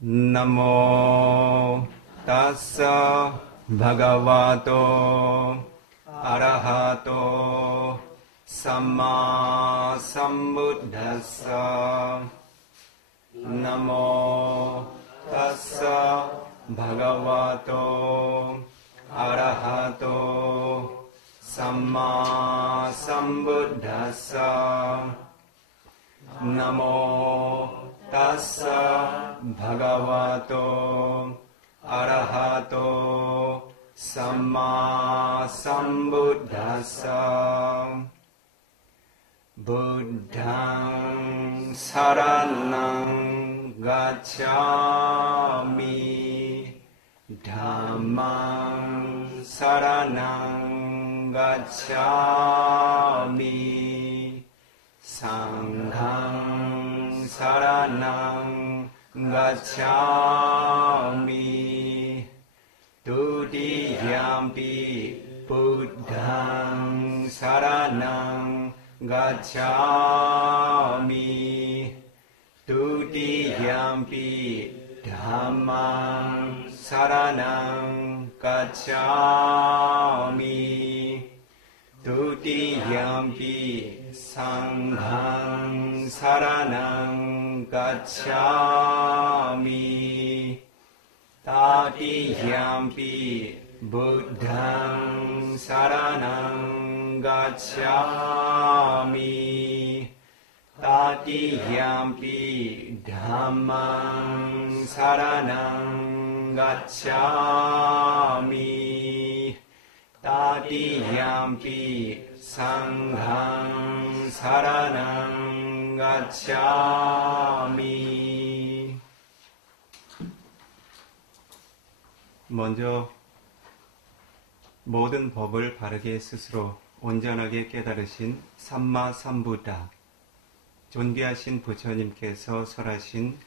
나모 따사 바가와토 아라하토 삼마 삼부ද්다사 나모 따사 바가와토 아라하토 삼마 삼부ද්다사 나모 따사 바가와토 아라하토 삼마 삼부ද්다사 부ddhaṃ 사라나ṃ 가ච්ඡා미 담마ṃ 사라나ṃ 가ච්ඡා미 상ඝං 사라나ṃ 가ච්ඡා미 두티얌피 부ddhaṃ 사라나ṃ 가ච්ඡා미 두티얌피 담마ṃ 사라나ṃ 가ච්ඡා미 두티얌피 상ඝං 사라나ṃ 가ච්ඡ아미 따티얌피 부ddhaṃ 사라나ṃ 가ච්ඡ아미 따티얌피 담마ṃ 사라나ṃ 가ච්ඡ아미 따티얌피 상ඝං 사라나ṃ 가ච්ඡ아미. 먼저 모든 법을 바르게 스스로 온전하게 깨달으신 삼마 삼부다, 존귀하신 부처님께서 설하신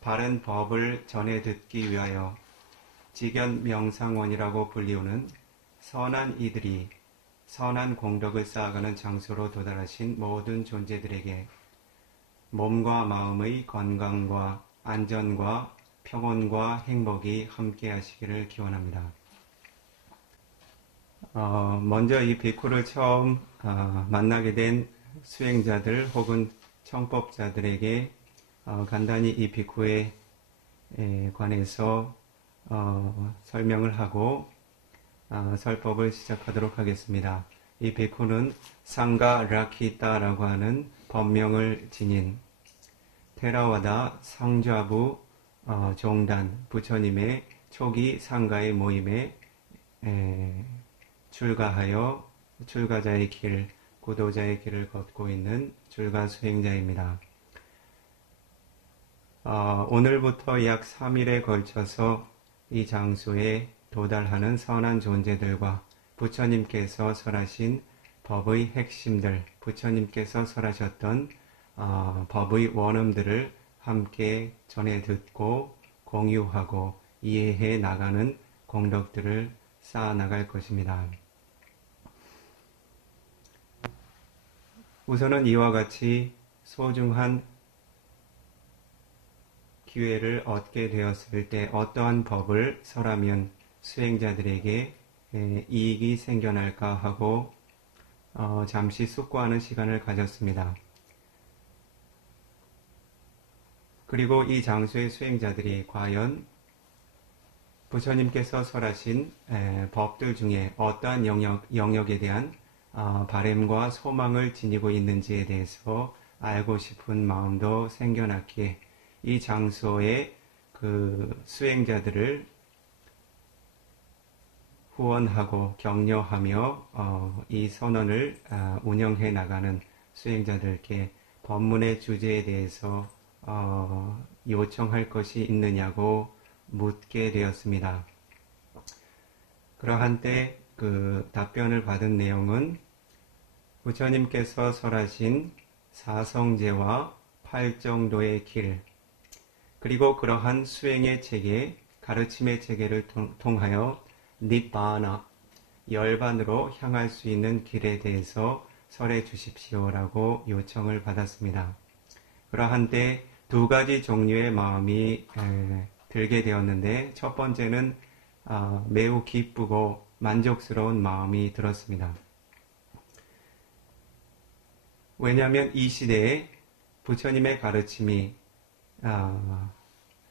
바른 법을 전해 듣기 위하여 직연 명상원이라고 불리우는 선한 이들이 선한 공덕을 쌓아가는 장소로 도달하신 모든 존재들에게 몸과 마음의 건강과 안전과 평온과 행복이 함께 하시기를 기원합니다. 먼저 이 비쿠를 처음 만나게 된 수행자들 혹은 청법자들에게 간단히 이 비쿠에 관해서 설명을 하고 설법을 시작하도록 하겠습니다. 이 비쿠는 상가 라키타라고 하는 법명을 지닌 테라와다 상좌부 종단 부처님의 초기 상가의 모임에 출가하여 출가자의 길, 구도자의 길을 걷고 있는 출가 수행자입니다. 오늘부터 약 3일에 걸쳐서 이 장소에 도달하는 선한 존재들과 부처님께서 설하신 법의 핵심들, 부처님께서 설하셨던 법의 원음들을 함께 전해 듣고 공유하고 이해해 나가는 공덕들을 쌓아 나갈 것입니다. 우선은 이와 같이 소중한 기회를 얻게 되었을 때 어떠한 법을 설하면 수행자들에게 이익이 생겨날까 하고 잠시 숙고하는 시간을 가졌습니다. 그리고 이 장소의 수행자들이 과연 부처님께서 설하신 법들 중에 어떠한 영역에 대한 바램과 소망을 지니고 있는지에 대해서 알고 싶은 마음도 생겨났기에 이 장소의 그 수행자들을 후원하고 격려하며 이 선언을 운영해 나가는 수행자들께 법문의 주제에 대해서 요청할 것이 있느냐고 묻게 되었습니다. 그러한 때 그 답변을 받은 내용은 부처님께서 설하신 사성제와 팔정도의 길, 그리고 그러한 수행의 체계, 가르침의 체계를 통하여 니바나, 열반으로 향할 수 있는 길에 대해서 설해 주십시오라고 요청을 받았습니다. 그러한 때 두 가지 종류의 마음이 들게 되었는데 첫 번째는 매우 기쁘고 만족스러운 마음이 들었습니다. 왜냐하면 이 시대에 부처님의 가르침이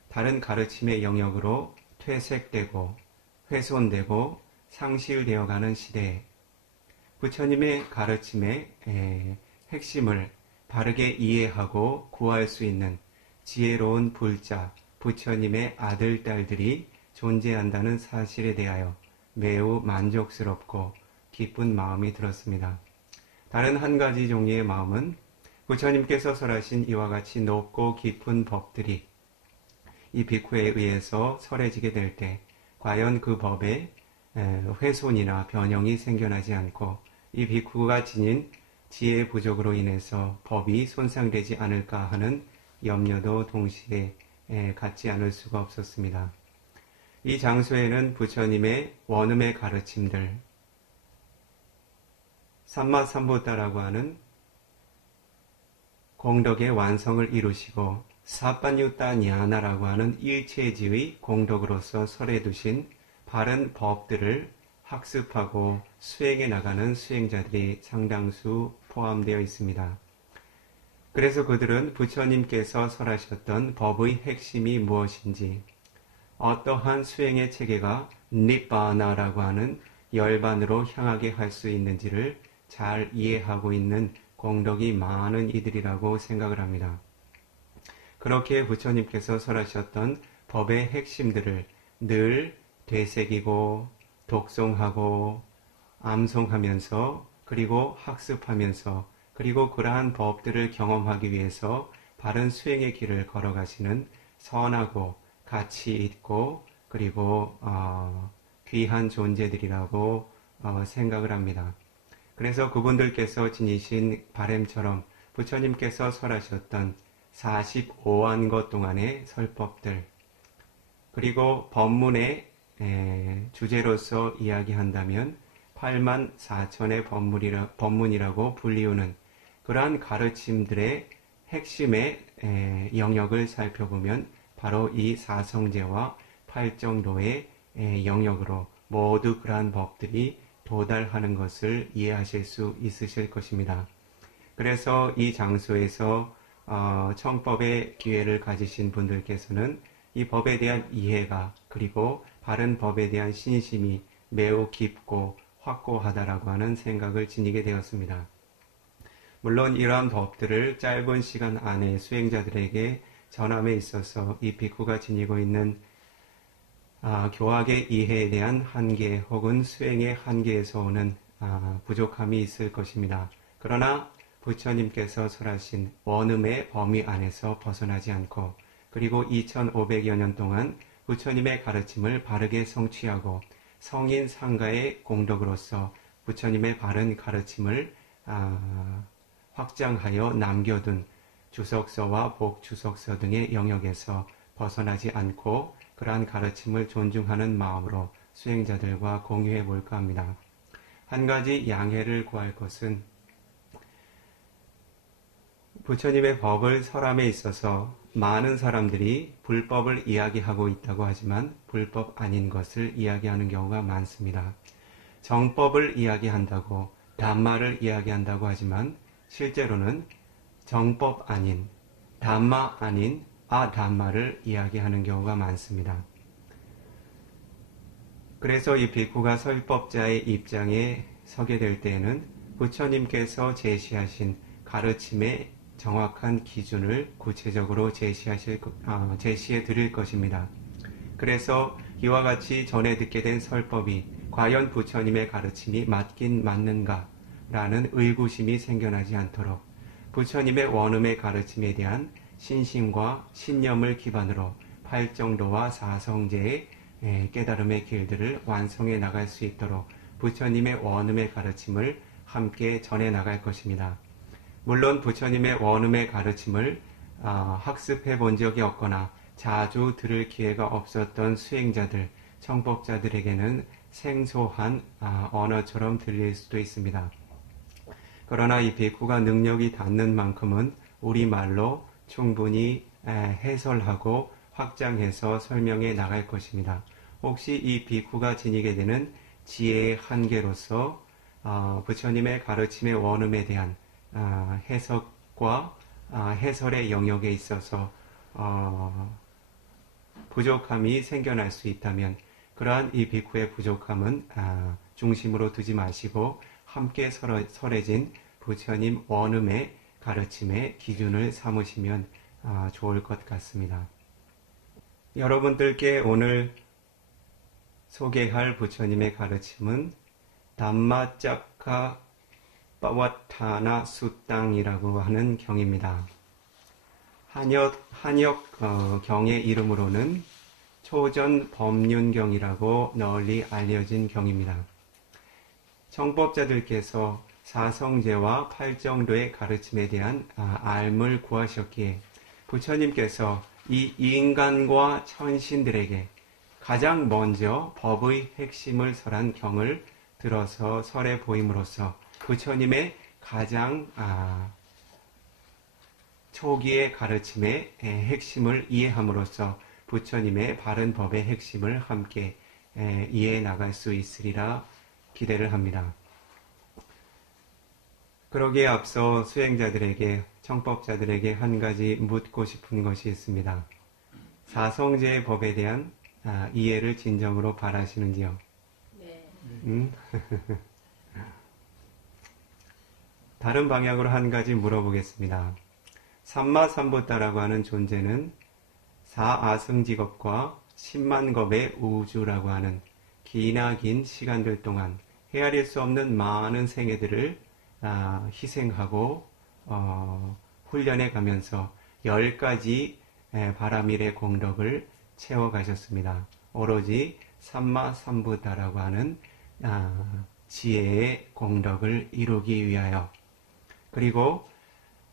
다른 가르침의 영역으로 퇴색되고 훼손되고 상실되어가는 시대에 부처님의 가르침의 핵심을 바르게 이해하고 구할 수 있는 지혜로운 불자, 부처님의 아들, 딸들이 존재한다는 사실에 대하여 매우 만족스럽고 기쁜 마음이 들었습니다. 다른 한 가지 종류의 마음은 부처님께서 설하신 이와 같이 높고 깊은 법들이 이 비쿠에 의해서 설해지게 될 때 과연 그 법에 훼손이나 변형이 생겨나지 않고 이 비쿠가 지닌 지혜의 부족으로 인해서 법이 손상되지 않을까 하는 염려도 동시에 갖지 않을 수가 없었습니다. 이 장소에는 부처님의 원음의 가르침들, 삼마삼보타라고 하는 공덕의 완성을 이루시고 사빠뉴타 냐나라고 하는 일체지의 공덕으로서 설해 두신 바른 법들을 학습하고 수행해 나가는 수행자들이 상당수 포함되어 있습니다. 그래서 그들은 부처님께서 설하셨던 법의 핵심이 무엇인지, 어떠한 수행의 체계가 니바나라고 하는 열반으로 향하게 할 수 있는지를 잘 이해하고 있는 공덕이 많은 이들이라고 생각을 합니다. 그렇게 부처님께서 설하셨던 법의 핵심들을 늘 되새기고 독송하고 암송하면서 그리고 학습하면서 그리고 그러한 법들을 경험하기 위해서 바른 수행의 길을 걸어가시는 선하고 가치 있고 그리고 귀한 존재들이라고 생각을 합니다. 그래서 그분들께서 지니신 바램처럼 부처님께서 설하셨던 45만 것 동안의 설법들 그리고 법문의 주제로서 이야기한다면 8만 4천의 법문이라고 불리우는 그러한 가르침들의 핵심의 영역을 살펴보면 바로 이 사성제와 팔정도의 영역으로 모두 그러한 법들이 도달하는 것을 이해하실 수 있으실 것입니다. 그래서 이 장소에서 청법의 기회를 가지신 분들께서는 이 법에 대한 이해가 그리고 바른 법에 대한 신심이 매우 깊고 확고하다라고 하는 생각을 지니게 되었습니다. 물론 이러한 법들을 짧은 시간 안에 수행자들에게 전함에 있어서 이 비쿠가 지니고 있는 교학의 이해에 대한 한계 혹은 수행의 한계에서 오는 부족함이 있을 것입니다. 그러나 부처님께서 설하신 원음의 범위 안에서 벗어나지 않고 그리고 2500여 년 동안 부처님의 가르침을 바르게 성취하고 성인 상가의 공덕으로서 부처님의 바른 가르침을 확장하여 남겨둔 주석서와 복주석서 등의 영역에서 벗어나지 않고 그러한 가르침을 존중하는 마음으로 수행자들과 공유해 볼까 합니다. 한 가지 양해를 구할 것은 부처님의 법을 설함에 있어서 많은 사람들이 불법을 이야기하고 있다고 하지만 불법 아닌 것을 이야기하는 경우가 많습니다. 정법을 이야기한다고 담마를 이야기한다고 하지만 실제로는 정법 아닌 담마 아닌 아담마를 이야기하는 경우가 많습니다. 그래서 이 비쿠가 설법자의 입장에 서게 될 때에는 부처님께서 제시하신 가르침의 정확한 기준을 구체적으로 제시해 드릴 것입니다. 그래서 이와 같이 전에 듣게 된 설법이 과연 부처님의 가르침이 맞긴 맞는가라는 의구심이 생겨나지 않도록 부처님의 원음의 가르침에 대한 신심과 신념을 기반으로 팔정도와 사성제의 깨달음의 길들을 완성해 나갈 수 있도록 부처님의 원음의 가르침을 함께 전해 나갈 것입니다. 물론 부처님의 원음의 가르침을 학습해 본 적이 없거나 자주 들을 기회가 없었던 수행자들, 청법자들에게는 생소한 언어처럼 들릴 수도 있습니다. 그러나 이 비쿠가 능력이 닿는 만큼은 우리말로 충분히 해설하고 확장해서 설명해 나갈 것입니다. 혹시 이 비쿠가 지니게 되는 지혜의 한계로서 부처님의 가르침의 원음에 대한 해석과 해설의 영역에 있어서 부족함이 생겨날 수 있다면 그러한 이 비쿠의 부족함은 중심으로 두지 마시고 함께 설해진 부처님 원음의 가르침의 기준을 삼으시면 좋을 것 같습니다. 여러분들께 오늘 소개할 부처님의 가르침은 담마짜카 빠와타나 수땅이라고 하는 경입니다. 한역 경의 이름으로는 초전 법륜경이라고 널리 알려진 경입니다. 청법자들께서 사성제와 팔정도의 가르침에 대한 알을 구하셨기에 부처님께서 이 인간과 천신들에게 가장 먼저 법의 핵심을 설한 경을 들어서 설해 보임으로써 부처님의 가장 초기의 가르침의 핵심을 이해함으로써 부처님의 바른 법의 핵심을 함께 이해해 나갈 수 있으리라 기대를 합니다. 그러기에 앞서 수행자들에게, 청법자들에게 한 가지 묻고 싶은 것이 있습니다. 사성제의 법에 대한 이해를 진정으로 바라시는지요? 네. 다른 방향으로 한 가지 물어보겠습니다. 삼마삼부타라고 하는 존재는 사아승직업과 10만겁의 우주라고 하는 기나 긴 시간들 동안 헤아릴 수 없는 많은 생애들을 희생하고 훈련해 가면서 10가지 바라밀의 공덕을 채워가셨습니다. 오로지 삼마삼부타라고 하는 지혜의 공덕을 이루기 위하여, 그리고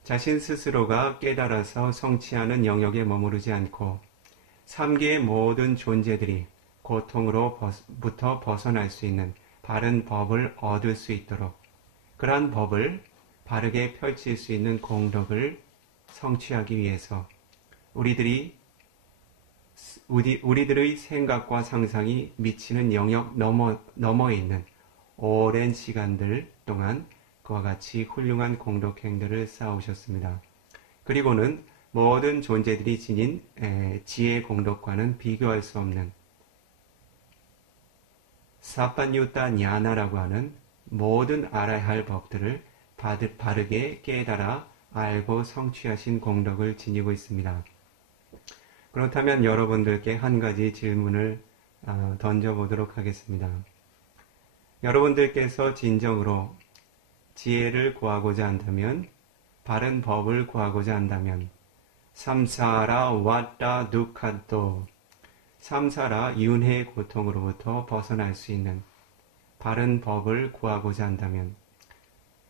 자신 스스로가 깨달아서 성취하는 영역에 머무르지 않고 3계의 모든 존재들이 고통으로부터 벗어날 수 있는 바른 법을 얻을 수 있도록 그러한 법을 바르게 펼칠 수 있는 공덕을 성취하기 위해서 우리들의 생각과 상상이 미치는 영역 너머에 있는 오랜 시간들 동안 그와 같이 훌륭한 공덕행들을 쌓으셨습니다. 그리고는 모든 존재들이 지닌 지혜의 공덕과는 비교할 수 없는 사파뉴타 냐나라고 하는 모든 알아야 할 법들을 바르게 깨달아 알고 성취하신 공덕을 지니고 있습니다. 그렇다면 여러분들께 한 가지 질문을 던져보도록 하겠습니다. 여러분들께서 진정으로 지혜를 구하고자 한다면, 바른 법을 구하고자 한다면 삼사라 왓다 두카토, 삼사라 윤회의 고통으로부터 벗어날 수 있는 바른 법을 구하고자 한다면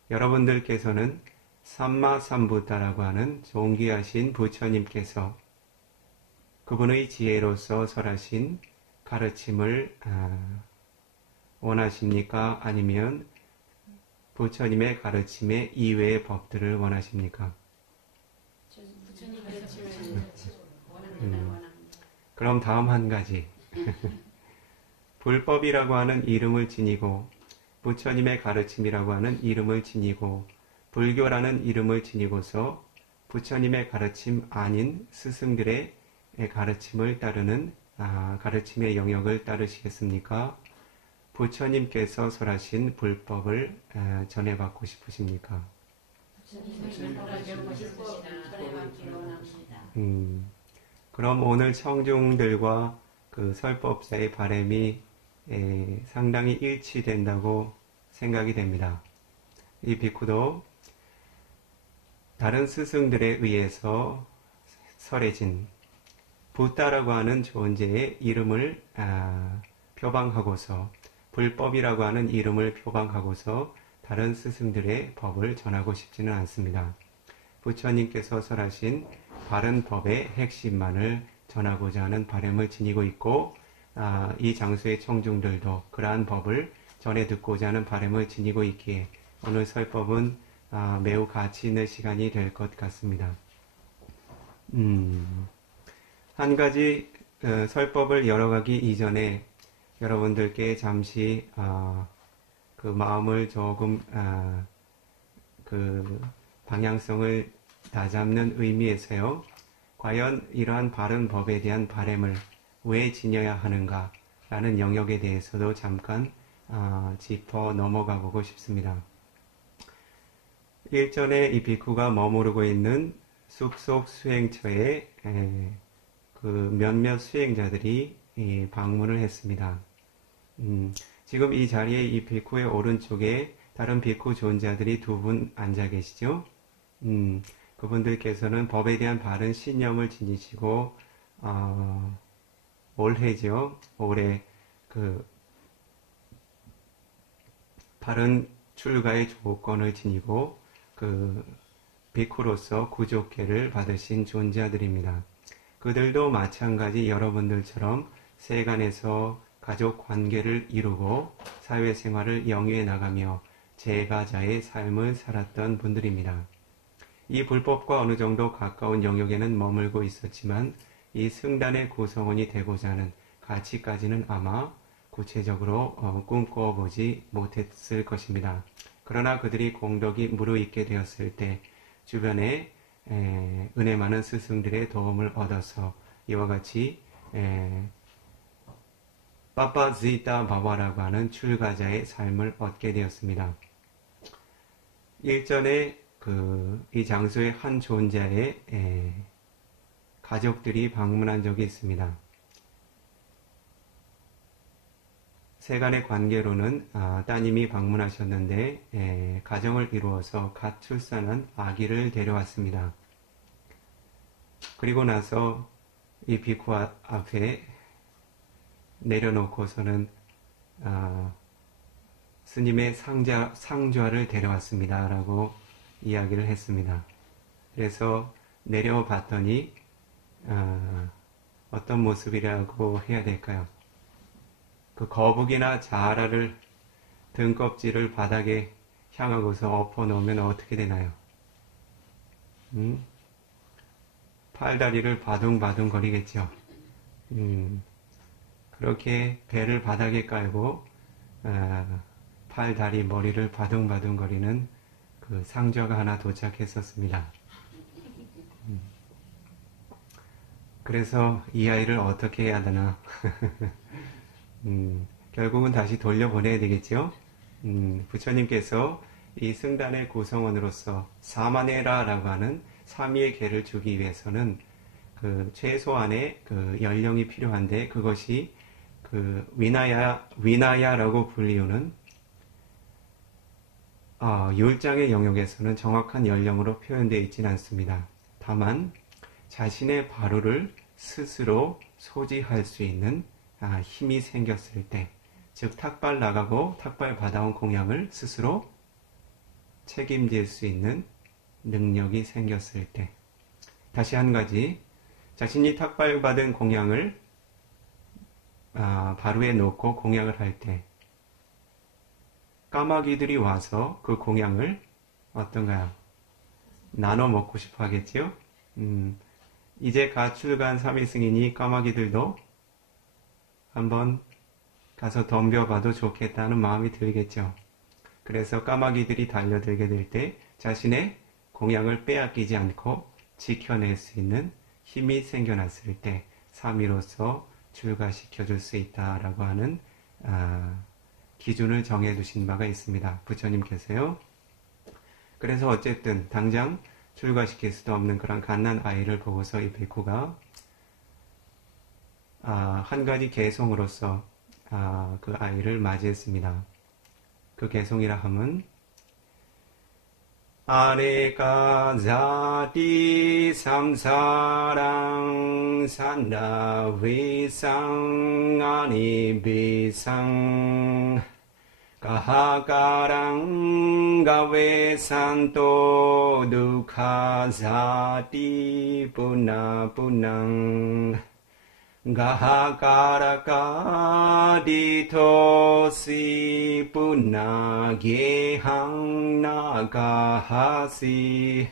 여러분들께서는 삼마삼부타라고 하는 존귀하신 부처님께서 그분의 지혜로서 설하신 가르침을 원하십니까? 아니면 부처님의 가르침의 이외의 법들을 원하십니까? 부처님의 가르침을 원합니다. 그럼 다음 한 가지. 불법이라고 하는 이름을 지니고 부처님의 가르침이라고 하는 이름을 지니고 불교라는 이름을 지니고서 부처님의 가르침 아닌 스승들의 가르침을 따르는 가르침의 영역을 따르시겠습니까? 부처님께서 설하신 불법을 전해받고 싶으십니까? 그럼 오늘 청중들과 그 설법자의 바람이 상당히 일치된다고 생각이 됩니다. 이 비쿠도 다른 스승들에 의해서 설해진 부다라고 하는 존재의 이름을 표방하고서 불법이라고 하는 이름을 표방하고서 다른 스승들의 법을 전하고 싶지는 않습니다. 부처님께서 설하신 바른 법의 핵심만을 전하고자 하는 바람을 지니고 있고 이 장소의 청중들도 그러한 법을 전해 듣고자 하는 바람을 지니고 있기에 오늘 설법은 매우 가치 있는 시간이 될 것 같습니다. 한 가지 설법을 열어가기 이전에 여러분들께 잠시 그 마음을 조금 그 방향성을 다잡는 의미에서요. 과연 이러한 바른 법에 대한 바램을 왜 지녀야 하는가 라는 영역에 대해서도 잠깐 짚어 넘어가 보고 싶습니다. 일전에 이 비쿠가 머무르고 있는 숲속 수행처에 그 몇몇 수행자들이 방문을 했습니다. 지금 이 자리에 이 비쿠의 오른쪽에 다른 비쿠 존자들이 두 분 앉아 계시죠? 그분들께서는 법에 대한 바른 신념을 지니시고 올해죠. 올해 그 바른 출가의 조건을 지니고 그 비쿠로서 구족계를 받으신 존재들입니다. 그들도 마찬가지 여러분들처럼 세간에서 가족 관계를 이루고 사회생활을 영위해 나가며 제가자의 삶을 살았던 분들입니다. 이 불법과 어느 정도 가까운 영역에는 머물고 있었지만 이 승단의 구성원이 되고자 하는 가치까지는 아마 구체적으로 꿈꿔보지 못했을 것입니다. 그러나 그들이 공덕이 무르익게 되었을 때 주변에 은혜 많은 스승들의 도움을 얻어서 이와 같이 빠빠지타 바바라고 하는 출가자의 삶을 얻게 되었습니다. 일전에 이 장소의 한 존재의 가족들이 방문한 적이 있습니다. 세간의 관계로는 따님이 방문하셨는데 가정을 이루어서 갓 출산한 아기를 데려왔습니다. 그리고 나서 이 비쿠 앞에 내려놓고서는 스님의 상좌를 데려왔습니다. 라고 이야기를 했습니다. 그래서 내려봤더니 어떤 모습이라고 해야 될까요? 그 거북이나 자라를 등껍질을 바닥에 향하고서 엎어 놓으면 어떻게 되나요? 팔다리를 바둥바둥 거리겠죠. 그렇게 배를 바닥에 깔고 팔다리 머리를 바둥바둥 거리는 그 상좌가 하나 도착했었습니다. 그래서 이 아이를 어떻게 해야 되나 결국은 다시 돌려보내야 되겠죠. 부처님께서 이 승단의 구성원으로서 사마네라라고 하는 삼위의 계를 주기 위해서는 그 최소한의 그 연령이 필요한데 그것이 그 위나야라고 불리우는 율장의 영역에서는 정확한 연령으로 표현되어 있지는 않습니다. 다만 자신의 바루를 스스로 소지할 수 있는 힘이 생겼을 때, 즉 탁발 나가고 탁발 받아온 공양을 스스로 책임질 수 있는 능력이 생겼을 때, 다시 한 가지, 자신이 탁발 받은 공양을 바루에 놓고 공양을 할 때 까마귀들이 와서 그 공양을 어떤가요? 나눠 먹고 싶어 하겠지요? 이제 가출간 삼위승이니 까마귀들도 한번 가서 덤벼봐도 좋겠다는 마음이 들겠죠. 그래서 까마귀들이 달려들게 될 때 자신의 공양을 빼앗기지 않고 지켜낼 수 있는 힘이 생겨났을 때 삼위로서 출가시켜줄 수 있다라고 하는 기준을 정해두신 바가 있습니다. 부처님께서요. 그래서 어쨌든 당장 출가시킬 수도 없는 그런 갓난 아이를 보고서 이 비쿠가 한 가지 개송으로서 그 아이를 맞이했습니다. 그 개송이라 함은 아네카 자티 삼사랑 산다위상 아니비상 가하가랑 가웨산토 두카자티 punapunang 가하가라카디토시 puna게항 나가하시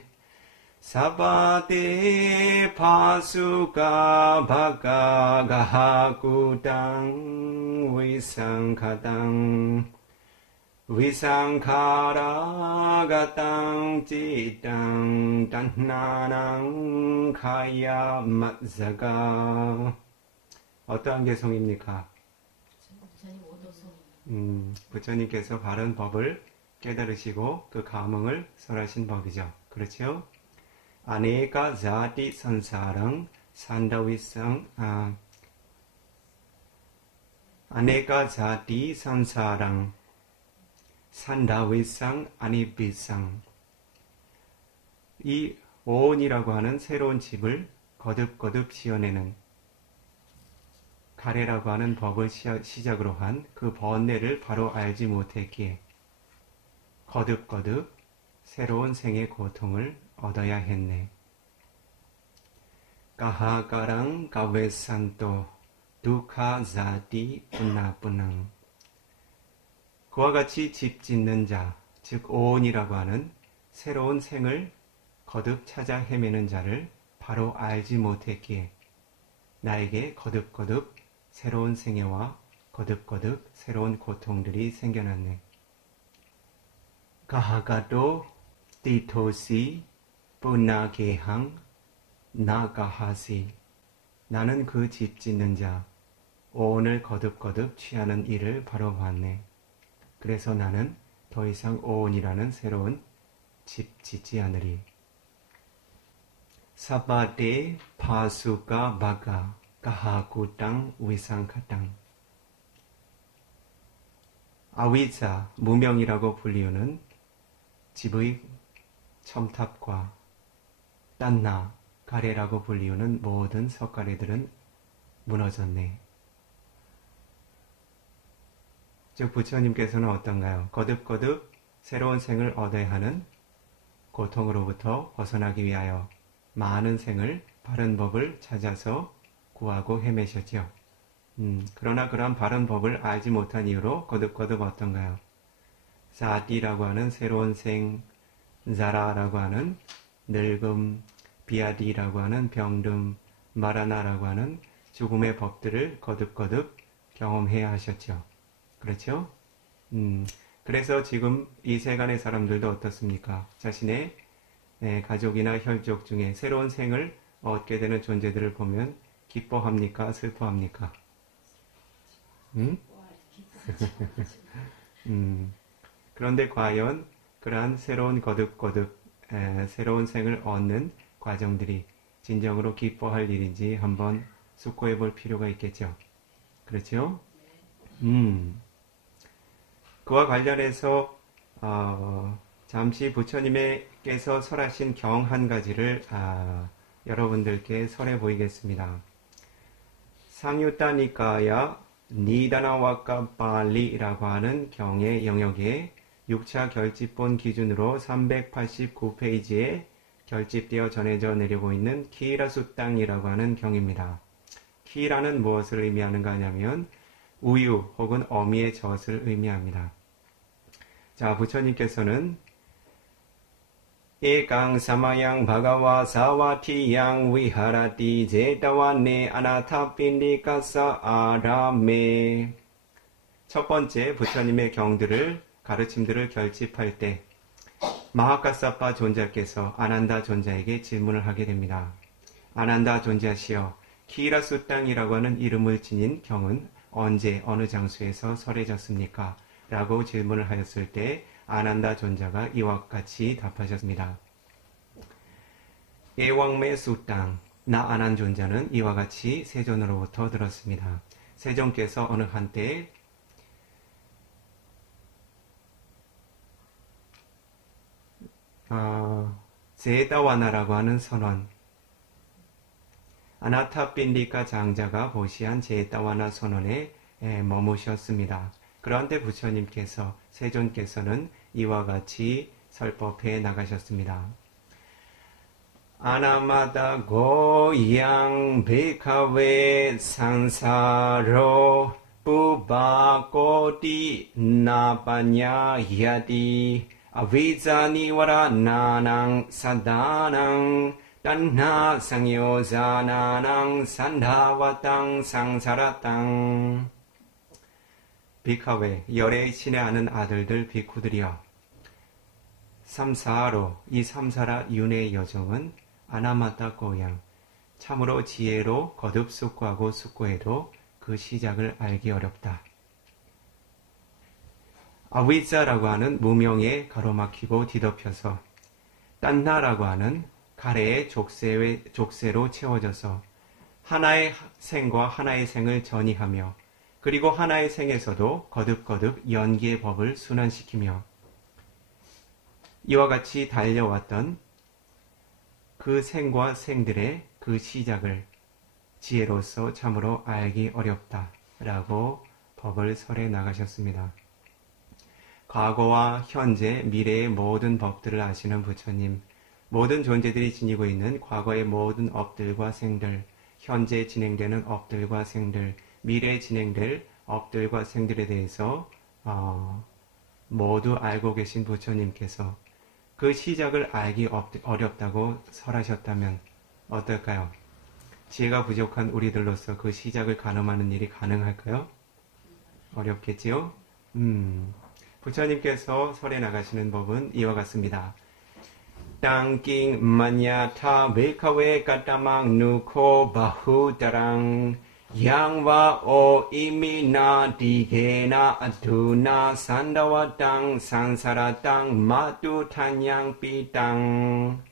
사바데 파수가 바가가하구당 위상카당 위상카라가당 찌당 단나낭 카야 맞자가 어떠한 개성입니까? 부처님 오도송. 부처님께서 바른 법을 깨달으시고 그 감흥을 설하신 법이죠. 그렇죠? 아네가 자티 선사랑 산다위상 아네가 자티 선사랑 산다위상 아니비상 이 오온이라고 하는 새로운 집을 거듭거듭 지어내는 가래라고 하는 법을 시작으로 한 그 번뇌를 바로 알지 못했기에 거듭거듭 새로운 생의 고통을 얻어야 했네. 가하가랑 가웨산또 두카자디 뿌나뿌낭 그와 같이 집 짓는 자, 즉 오온이라고 하는 새로운 생을 거듭 찾아 헤매는 자를 바로 알지 못했기에 나에게 거듭거듭 새로운 생애와 거듭거듭 새로운 고통들이 생겨났네. 가하가도 디토시 뿌나게항 나가하시 나는 그 집 짓는 자, 오온을 거듭거듭 취하는 일을 바로 봤네. 그래서 나는 더 이상 오온이라는 새로운 집 짓지 않으리. 사바데 파수가 바가 가하구땅 위상카땅 아위자, 무명이라고 불리우는 집의 첨탑과 딴나, 가래라고 불리우는 모든 석가래들은 무너졌네. 즉 부처님께서는 어떤가요? 거듭거듭 새로운 생을 얻어야 하는 고통으로부터 벗어나기 위하여 많은 생을 바른 법을 찾아서 구하고 헤매셨죠. 그러나 그러한 바른 법을 알지 못한 이유로 거듭거듭 어떤가요? 사디라고 하는 새로운 생, 자라라고 하는 늙음, 비아디라고 하는 병듦, 마라나라고 하는 죽음의 법들을 거듭거듭 경험해야 하셨죠. 그렇죠? 그래서 지금 이 세간의 사람들도 어떻습니까? 자신의 가족이나 혈족 중에 새로운 생을 얻게 되는 존재들을 보면 기뻐합니까? 슬퍼합니까? 그런데 과연 그러한 새로운 거듭거듭 새로운 생을 얻는 과정들이 진정으로 기뻐할 일인지 한번 숙고해 볼 필요가 있겠죠. 그렇죠? 그와 관련해서 잠시 부처님께서 설하신 경 한 가지를 여러분들께 설해 보이겠습니다. 상유타니까야 니다나와카 발리라고 하는 경의 영역에 6차 결집본 기준으로 389페이지에 결집되어 전해져 내려고 있는 키라수땅이라고 하는 경입니다. 키라는 무엇을 의미하는가 하냐면 우유 혹은 어미의 젖을 의미합니다. 자, 부처님께서는 에강 사마양 바가와 사와티양 위하라티 제다와네 아나타핀디카사 아라메 첫 번째 부처님의 경들을 가르침들을 결집할 때 마하카사파 존자께서 아난다 존자에게 질문을 하게 됩니다. 아난다 존자시여, 키라수 땅이라고 하는 이름을 지닌 경은 언제 어느 장소에서 설해졌습니까? 라고 질문을 하였을 때 아난다 존자가 이와 같이 답하셨습니다. 애왕매 수땅, 나 아난 존자는 이와 같이 세존으로부터 들었습니다. 세존께서 어느 한때 제다와나라고 하는 선원, 아나타핀디카 장자가 보시한 제다와나 선원에 머무셨습니다. 그런데 부처님께서, 세존께서는 이와 같이 설법해 나가셨습니다. 아나마다 고양 베카웨 산사로 뿌바코티 나파냐 야디 아비자니와라 나낭 사다낭 딴나 상요자나낭 산다와땅 상사라땅. 비카웨 열애의 친애하는 아들들 비쿠들이여, 삼사로 이 삼사라 윤회의 여정은 아나마타 고양, 참으로 지혜로 거듭 숙고하고 숙고해도 그 시작을 알기 어렵다. 아위자라고 하는 무명에 가로막히고 뒤덮여서, 딴나라고 하는 가래의 족쇄로 채워져서 하나의 생과 하나의 생을 전이하며, 그리고 하나의 생에서도 거듭거듭 연기의 법을 순환시키며, 이와 같이 달려왔던 그 생과 생들의 그 시작을 지혜로서 참으로 알기 어렵다 라고 법을 설해 나가셨습니다. 과거와 현재, 미래의 모든 법들을 아시는 부처님, 모든 존재들이 지니고 있는 과거의 모든 업들과 생들, 현재 진행되는 업들과 생들, 미래에 진행될 업들과 생들에 대해서 모두 알고 계신 부처님께서 그 시작을 알기 어렵다고 설하셨다면 어떨까요? 지혜가 부족한 우리들로서 그 시작을 가늠하는 일이 가능할까요? 어렵겠지요? 부처님께서 설해 나가시는 법은 이와 같습니다. 땅킹 마냐타 베카웨 까타망 누코 바후따랑 양와 오 이미나 디게나 아두나 산다와 땅 산사라 땅 마뚜 탄양 삐땅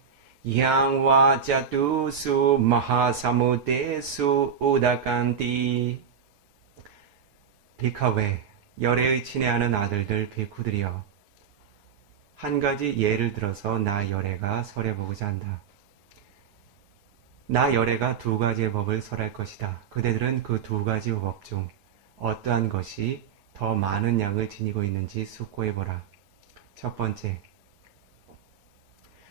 양와 자투수 마하사무대수 우다간티. 비카웨 열애의 친애하는 아들들 비쿠들이여, 한 가지 예를 들어서 나 열애가 설해보고자 한다. 나 열애가 두 가지의 법을 설할 것이다. 그대들은 그 두 가지 법 중 어떠한 것이 더 많은 양을 지니고 있는지 숙고해보라. 첫 번째,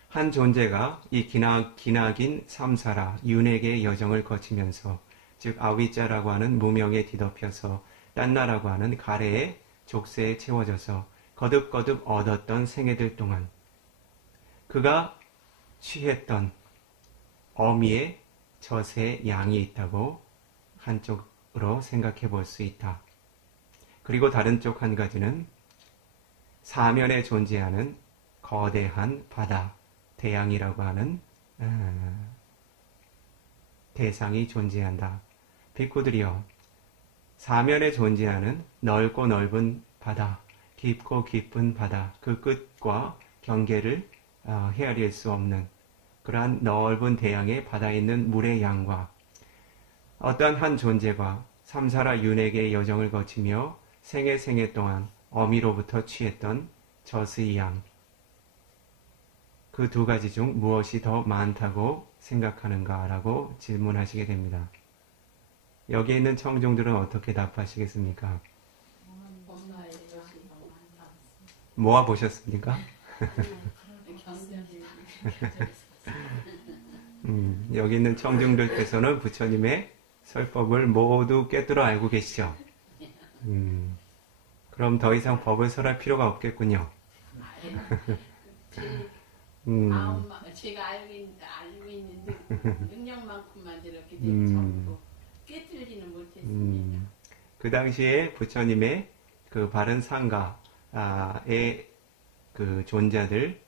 한 존재가 이 기나긴 삼사라 윤회계의 여정을 거치면서, 즉 아위자라고 하는 무명에 뒤덮여서 딴나라고 하는 가래의 족쇄에 채워져서 거듭거듭 얻었던 생애들 동안 그가 취했던 어미의 젖의 양이 있다고 한쪽으로 생각해 볼 수 있다. 그리고 다른 쪽 한 가지는 사면에 존재하는 거대한 바다, 대양이라고 하는 대상이 존재한다. 비쿠들이여, 사면에 존재하는 넓고 넓은 바다, 깊고 깊은 바다, 그 끝과 경계를 헤아릴 수 없는 그러한 넓은 대양의 바다에 있는 물의 양과 어떠한 한 존재가 삼사라 윤회계의 여정을 거치며 생애 동안 어미로부터 취했던 젖의 양, 그 두 가지 중 무엇이 더 많다고 생각하는가라고 질문하시게 됩니다. 여기에 있는 청중들은 어떻게 답하시겠습니까? 모아 보셨습니까? 여기 있는 청중들께서는 부처님의 설법을 모두 꿰뚫어 알고 계시죠? 그럼 더 이상 법을 설할 필요가 없겠군요. 제가 알고 있는 능력만큼만 저렇게 전부 꿰뚫지는 못했습니다. 그 당시에 부처님의 그 바른 상가의 그 존자들,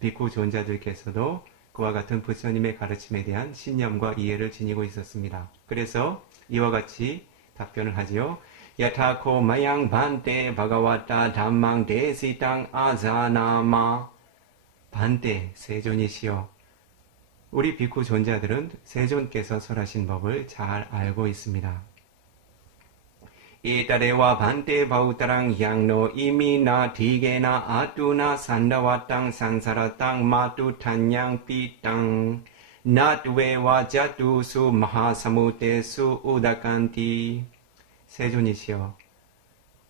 비쿠 존자들께서도 그와 같은 부처님의 가르침에 대한 신념과 이해를 지니고 있었습니다. 그래서 이와 같이 답변을 하지요. 야타코 마양 반테 바가와타 담망 데시땅 아자나마. 반테, 세존이시여, 우리 비쿠 존자들은 세존께서 설하신 법을 잘 알고 있습니다. 이따레와 반테 바우타랑 양노 이미나 디게나 아뚜나 산다와 땅 산사라 땅 마뚜 탄양 삐땅 나뚜웨와 자뚜수 마하사무테수 우다칸티. 세존이시여,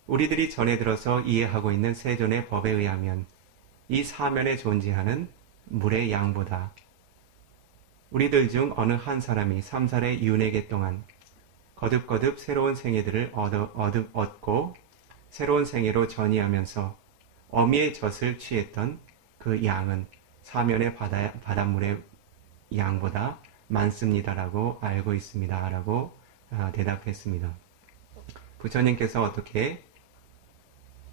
우리들이 전에 들어서 이해하고 있는 세존의 법에 의하면 이 사면에 존재하는 물의 양보다 우리들 중 어느 한 사람이 삼살의 윤회계 동안 거듭거듭 새로운 생애들을 얻고 새로운 생애로 전이하면서 어미의 젖을 취했던 그 양은 사면의 바닷물의 양보다 많습니다라고 알고 있습니다. 라고 대답했습니다. 부처님께서 어떻게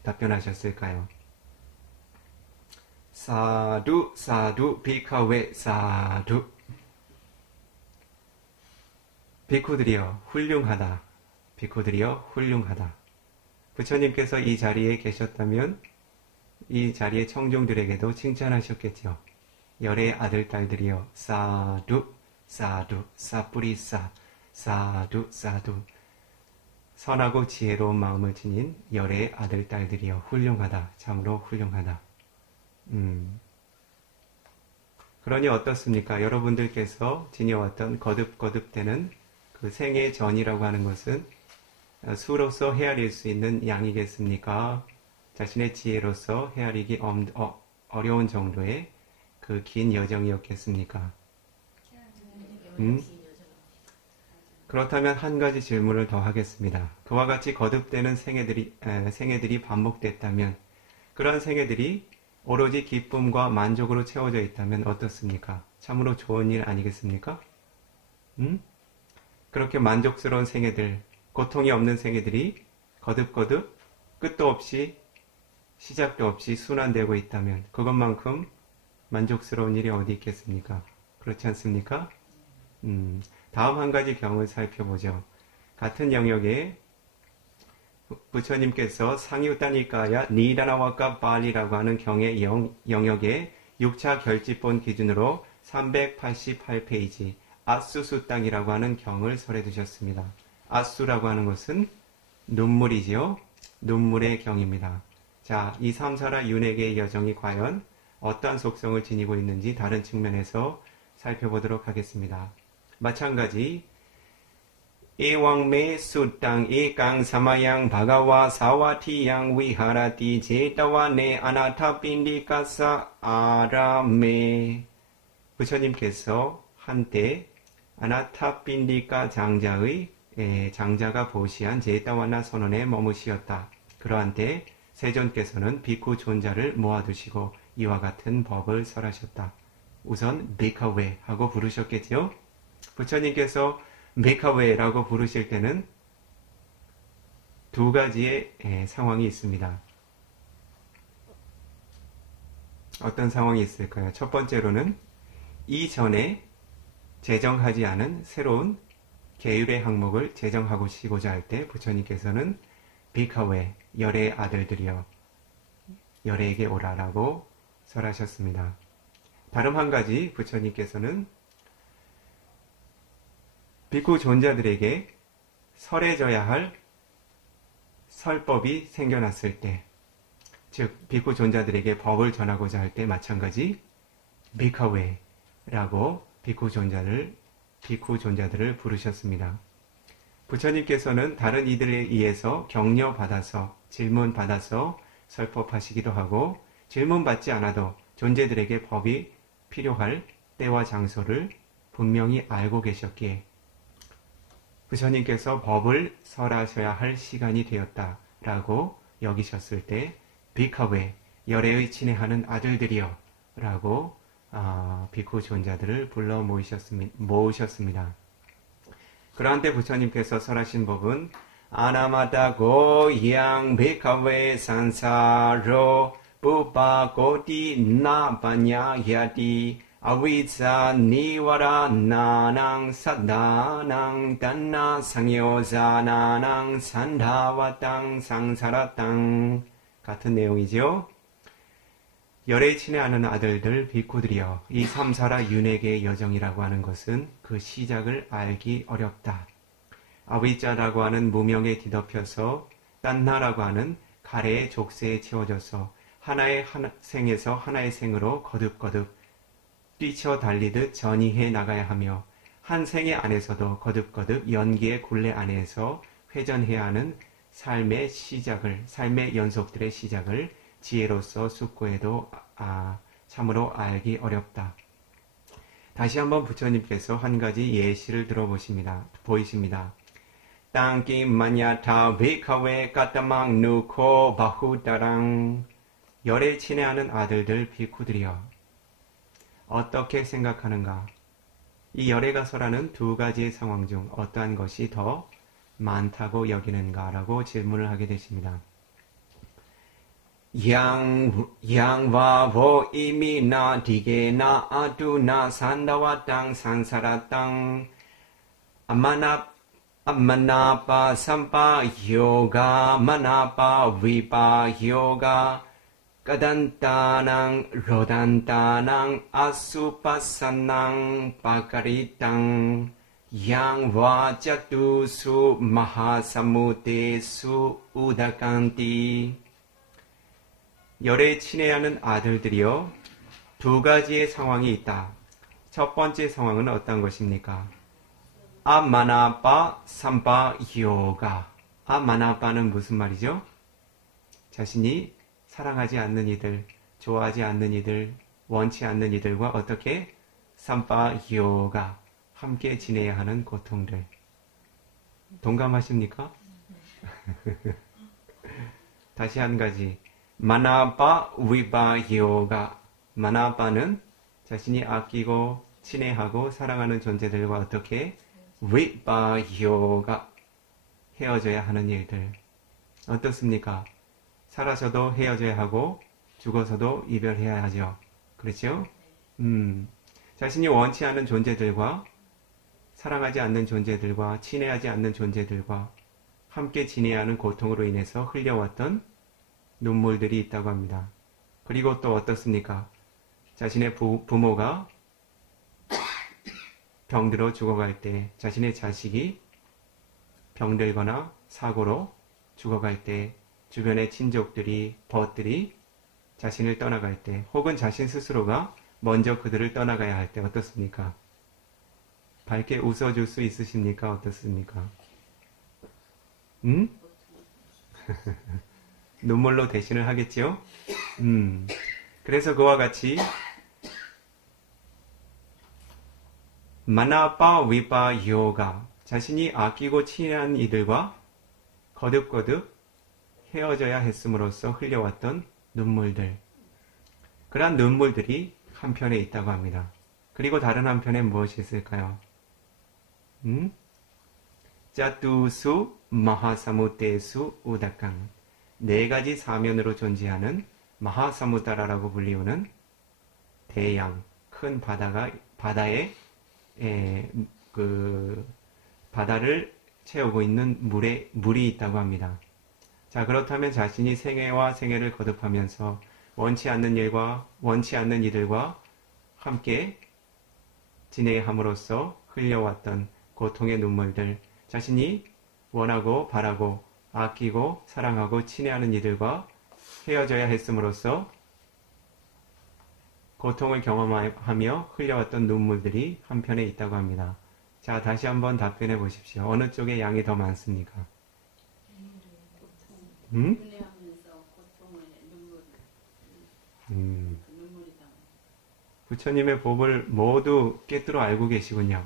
답변하셨을까요? 사두 사두 비카웨 사두. 비쿠들이여 훌륭하다. 비쿠들이여 훌륭하다. 부처님께서 이 자리에 계셨다면 이 자리의 청중들에게도 칭찬하셨겠죠. 열의 아들 딸들이여 사두 사두 사뿌리사 사두 사두. 선하고 지혜로운 마음을 지닌 열의 아들 딸들이여 훌륭하다. 참으로 훌륭하다. 그러니 어떻습니까? 여러분들께서 지녀왔던 거듭거듭되는 그 생애 전이라고 하는 것은 수로서 헤아릴 수 있는 양이겠습니까? 자신의 지혜로서 헤아리기 어려운 정도의 그 긴 여정이었겠습니까? 그렇다면 한 가지 질문을 더 하겠습니다. 그와 같이 거듭되는 생애들이 반복됐다면 그런 생애들이 오로지 기쁨과 만족으로 채워져 있다면 어떻습니까? 참으로 좋은 일 아니겠습니까? 그렇게 만족스러운 생애들, 고통이 없는 생애들이 거듭거듭 끝도 없이 시작도 없이 순환되고 있다면 그것만큼 만족스러운 일이 어디 있겠습니까? 그렇지 않습니까? 다음 한 가지 경을 살펴보죠. 같은 영역에 부처님께서 상유다니까야 니다나와까 빨리라고 하는 경의 영역에 6차 결집본 기준으로 388페이지 아수수 땅이라고 하는 경을 설해 두셨습니다. 아수라고 하는 것은 눈물이지요. 눈물의 경입니다. 자, 이 삼사라 윤회계의 여정이 과연 어떠한 속성을 지니고 있는지 다른 측면에서 살펴보도록 하겠습니다. 마찬가지 에왕메 수땅 에강 사마양 바가와 사와티양 위하라티 제타와네 아나타핀디카사 아라메. 부처님께서 한때 아나타핀디카 장자가 보시한 제타와나 선원에 머무시었다. 그러한 때 세존께서는 비쿠 존자를 모아두시고 이와 같은 법을 설하셨다. 우선 비카웨 하고 부르셨겠지요? 부처님께서 비카웨라고 부르실 때는 두 가지의 상황이 있습니다. 어떤 상황이 있을까요? 첫 번째로는 이전에 제정하지 않은 새로운 계율의 항목을 제정하시고자 할 때 부처님께서는 비카웨, 열의 아들들이여 열에게 오라라고 설하셨습니다. 다름 한 가지 부처님께서는 비쿠 존자들에게 설해져야 할 설법이 생겨났을 때, 즉 비쿠 존자들에게 법을 전하고자 할 때 마찬가지 비카웨라고 비쿠 존자들을 부르셨습니다. 부처님께서는 다른 이들에 의해서 격려받아서 질문받아서 설법하시기도 하고 질문받지 않아도 존재들에게 법이 필요할 때와 장소를 분명히 알고 계셨기에 부처님께서 법을 설하셔야 할 시간이 되었다라고 여기셨을 때 비카웨, 열애의 친애하는 아들들이여 라고 비쿠 존자들을 불러 모으셨습니다. 그러한 때 부처님께서 설하신 법은 아나마타 고양 비카웨 산사로 부파고티 나바냐야티 아위자 니와라 나낭 사다낭 단나 상여자나낭 산다와땅 상사라땅 같은 내용이죠. 열애 친애하는 아들들 비쿠들이여 이 삼사라 윤회계의 여정이라고 하는 것은 그 시작을 알기 어렵다. 아위자라고 하는 무명에 뒤덮여서 딴나라고 하는 가래의 족쇄에 채워져서 하나의 생에서 하나의 생으로 거듭거듭 뛰쳐달리듯 전이해 나가야 하며 한 생애 안에서도 거듭거듭 연기의 굴레 안에서 회전해야 하는 삶의 연속들의 시작을 지혜로서 숙고해도 참으로 알기 어렵다. 다시 한번 부처님께서 한 가지 예시를 보이십니다. 땅기 마냐타 베카웨 까따망 누코 바후다랑 열에 친애하는 아들들 비쿠들이여 어떻게 생각하는가? 이 열에 가서라는 두 가지의 상황 중 어떠한 것이 더 많다고 여기는가라고 질문을 하게 되십니다. 양와보 이미나 디게나 아두나 산다와 땅 산사라 땅 아마나파 삼파 요가 마나파 위파 요가 까단타낭 로단타낭 아수파산낭 파카리땅 양와자투수 마하사무테수 우다칸티 열에 친애하는 아들들이여 두 가지의 상황이 있다. 첫 번째 상황은 어떤 것입니까? 아마나파 삼파 요가 아마나파는 무슨 말이죠? 자신이 사랑하지 않는 이들, 좋아하지 않는 이들, 원치 않는 이들과 어떻게 삼파 요가 함께 지내야 하는 고통들. 동감하십니까? 다시 한 가지. 마나파 위파 요가. 마나파는 자신이 아끼고 친애하고 사랑하는 존재들과 어떻게 위파 요가 헤어져야 하는 일들. 어떻습니까? 살아서도 헤어져야 하고 죽어서도 이별해야 하죠. 그렇죠? 자신이 원치 않는 존재들과 사랑하지 않는 존재들과 친애하지 않는 존재들과 함께 지내야 하는 고통으로 인해서 흘려왔던 눈물들이 있다고 합니다. 그리고 또 어떻습니까? 자신의 부모가 병들어 죽어갈 때, 자신의 자식이 병들거나 사고로 죽어갈 때, 주변의 친족들이, 벗들이 자신을 떠나갈 때, 혹은 자신 스스로가 먼저 그들을 떠나가야 할 때 어떻습니까? 밝게 웃어줄 수 있으십니까? 어떻습니까? 눈물로 대신을 하겠지요? 그래서 그와 같이 마나파 위파 요가 자신이 아끼고 친한 이들과 거듭거듭 헤어져야 했음으로써 흘려왔던 눈물들. 그러한 눈물들이 한편에 있다고 합니다. 그리고 다른 한편에 무엇이 있을까요? 짜투수 마하사무테수 우다칸 네 가지 사면으로 존재하는 마하사무타라라고 불리우는 대양, 큰 바다에 바다를 채우고 있는 물이 있다고 합니다. 자, 그렇다면 자신이 생애와 생애를 거듭하면서 원치 않는 일과 원치 않는 이들과 함께 지내함으로써 흘려왔던 고통의 눈물들, 자신이 원하고 바라고 아끼고 사랑하고 친애하는 이들과 헤어져야 했음으로써 고통을 경험하며 흘려왔던 눈물들이 한편에 있다고 합니다. 자, 다시 한번 답변해 보십시오. 어느 쪽에 양이 더 많습니까? 분해하면서 고통을 눈물이 다. 부처님의 법을 모두 꿰뚫어 알고 계시군요.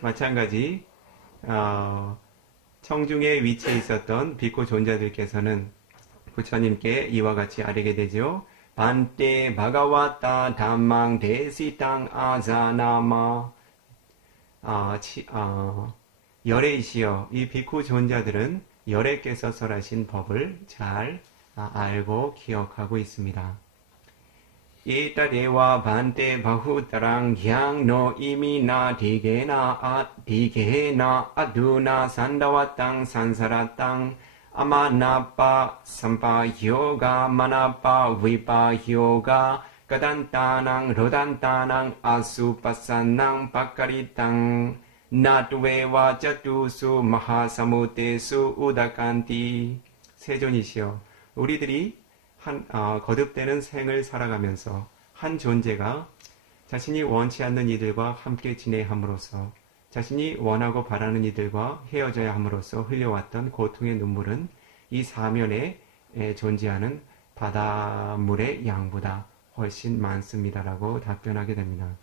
마찬가지 청중의 위치에 있었던 비코 존자들께서는 부처님께 이와 같이 아뢰게 되죠. 반테 바가와타 담망 대시땅 아자나마 열애이시여 이 비코 존자들은 열애께서 설하신 법을 잘 알고 기억하고 있습니다. 이따레와 반테 바후따랑 향노 이미나 디게나 아두나 산다와 땅 산사라 땅 아마나파 삼파 요가 마나파 위파 요가 까단타낭 로단타낭 아수파산낭 파카리 땅 나투웨와 자투수 마하사무테수 우다칸티 세존이시여 우리들이 거듭되는 생을 살아가면서 한 존재가 자신이 원치 않는 이들과 함께 지내함으로써 자신이 원하고 바라는 이들과 헤어져야 함으로써 흘려왔던 고통의 눈물은 이 사면에 존재하는 바닷물의 양보다 훨씬 많습니다라고 답변하게 됩니다.